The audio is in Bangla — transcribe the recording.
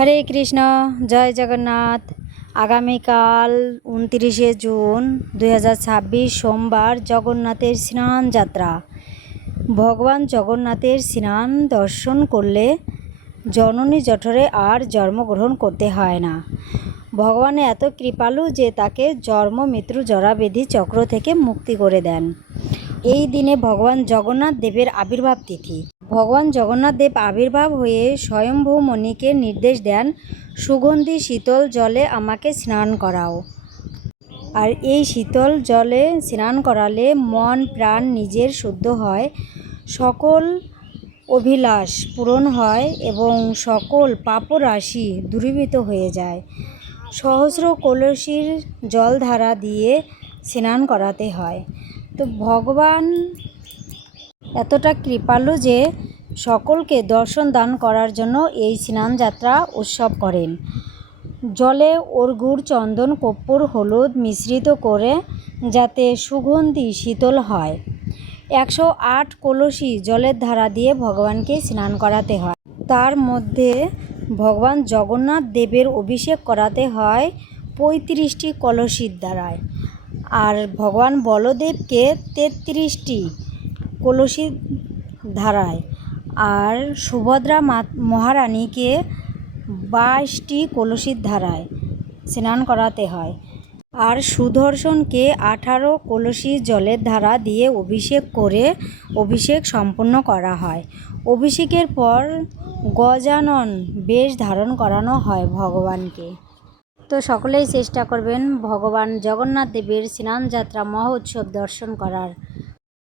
হরে কৃষ্ণ, জয় জগন্নাথ। আগামীকাল 29 জুন 2026 সোমবার জগন্নাথের স্নান যাত্রা। ভগবান জগন্নাথের স্নান দর্শন করলে জননী জঠরে আর জন্মগ্রহণ করতে হয় না। ভগবান এত কৃপালু যে তাকে জন্ম মৃত্যু জরাবেধি চক্র থেকে মুক্তি করে দেন। এই দিনে ভগবান জগন্নাথ দেবের আবির্ভাব তিথি। ভগবান জগন্নাথ দেব আবির্ভাব হয়ে স্বয়ম্ভূ মণিকে নির্দেশ দেন, সুগন্ধি শীতল জলে আমাকে স্নান করাও। আর এই শীতল জলে স্নান করালে মন প্রাণ নিজের শুদ্ধ হয়, সকল অভিলাষ পূরণ হয় এবং সকল পাপরাশি দূরীভূত হয়ে যায়। সহস্র কলসির জলধারা দিয়ে স্নান করাতে হয়। তো ভগবান এতটা কৃপালু যে সকলকে দর্শন দান করার জন্য এই স্নান যাত্রা উৎসব করেন। জলে অর্ঘ্য চন্দন কর্পূর হলুদ মিশ্রিত করে যাতে সুগন্ধি শীতল হয়। 108 কলসি জলের ধারা দিয়ে ভগবানকে স্নান করাতে হয়। তার মধ্যে ভগবান জগন্নাথ দেবের অভিষেক করাতে হয় 35টি কলসির দ্বারায়, আর ভগবান বলদেবকে 33টি কলসির ধারায়, আর সুভদ্রা মহারানীকে 22টি কলসির ধারায় স্নান করাতে হয়, আর সুদর্শনকে 18 কলসি জলের ধারা দিয়ে অভিষেক করে অভিষেক সম্পন্ন করা হয়। অভিষেকের পর গজানন বেশ ধারণ করানো হয় ভগবানকে। তো সকলেই চেষ্টা করবেন ভগবান জগন্নাথ দেবের স্নান যাত্রা মহোৎসব দর্শন করার।